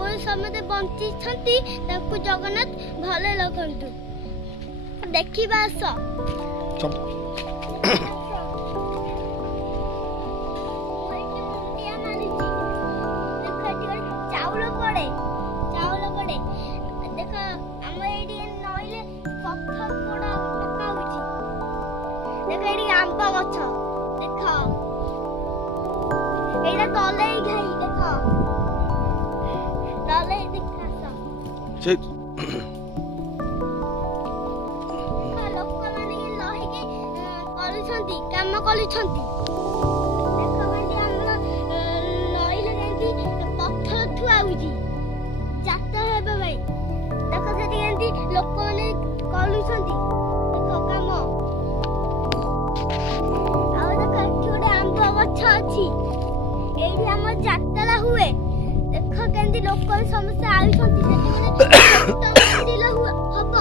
कोई समते बंची छंती ताकू जगन्नाथ भले रखंतु देखिबा आस चाउल पड़े देख आम एडी नईले पत्थर पड़ा पकाउची देख एडी आंबा गछ देख एटा तले घाई देख तले देखास से लोक माने लहिके करूछंती काम करूछंती देख बंदी हमरा नईले केंती पत्थर थुआउची जाता हेबे भाई देख सेठी केंती लोक माने करूछंती देख काम आ देख एठी गोटे आंबा गछ अछि एठी हमर जातरा हुए देख केंती लोक समस्त आउछंती सेठी माने हब